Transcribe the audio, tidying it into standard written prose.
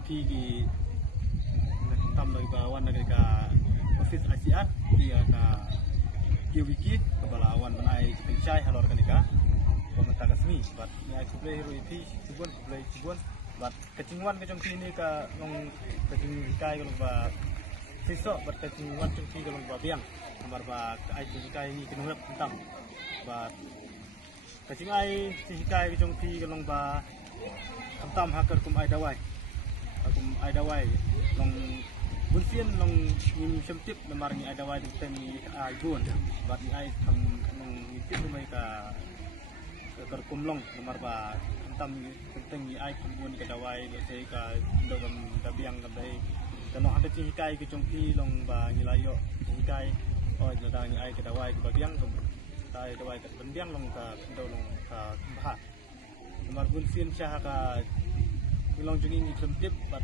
ki tam lagi bawan lagi ka office ASEAN dia ka kiwiki kebalawan menai pencai halor kanika pemerintah kasmi bat ai kublai hero iti subun kublai subun bat kecingwan ke jongki ni ka long kecing kai kalau ba sisok bat kecingwan jongki kalau ba biang nomor ba ai kai ni kenurap tam bat kecing ai kai jongki kalau ba tam hakar kum ai dawai akum ai dawai long bunsian long nim semtip lemar ni ai dawai temi ai gun bat ni ai kam long nitip mai ka terkumlong lemar ba tam tentang ni ai kumbun ka dawai do sei ka ndogam dabiang kadai dan ada cihikai ke jongki long ba nilayo cihikai oh da ni ai ka dawai ka biang kum tai dawai ka bendiang long ka ndo long ka bah lemar bunsian sah ka ilong jungi ni semtip bat